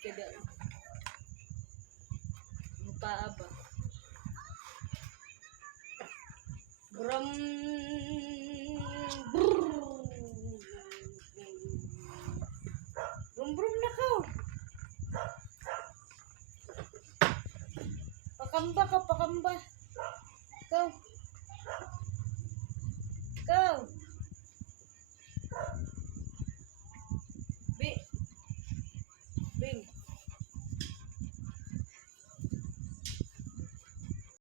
Kada paa ba? Brum. Brum brum na ka. Pakamba ka, pakamba. Go. Go.